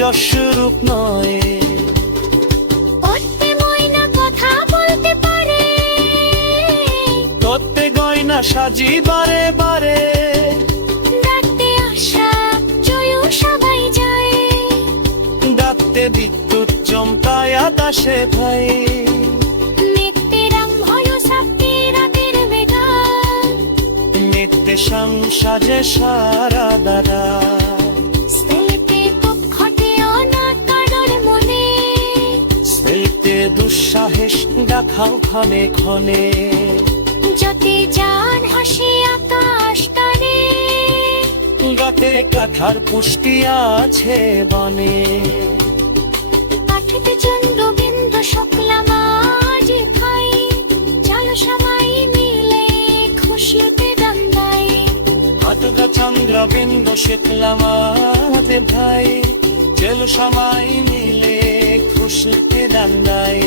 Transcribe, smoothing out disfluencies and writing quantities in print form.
যশরূপ নয়। পড়তে ময়না কথা বলতে পারে, তত্ত্বে গয়না সাজি বারে বারে, ডাকতে আসা জয়ু সবাই যায়, ডাকতে বিদ্যুৎ চমকায় আকাশে ভাই। মেঘতে রাম ভয় সাপতে রাতের বেগা, মেঘতে শাম সাজে সারা দাদা। স্নেহেতে পক্ষতে অনাকারর মনে, স্নেহেতে দুঃসাহস দেখাও ক্ষণে ক্ষণে, যতে যান হাসি আকাশ টানে, গাতে কাঠার পুষ্টি আছে বনে। কাঠিতে চন্দ্রবিন্দু শুক্লা মাঝ খাই, চলো সবাই মিলে খুশিতে দান্দাই। হাতটা চন্দ্র বিন্দু শুক্লামাতে ভাই, চলো সবাই মিলে খুশিতে দান্দাই।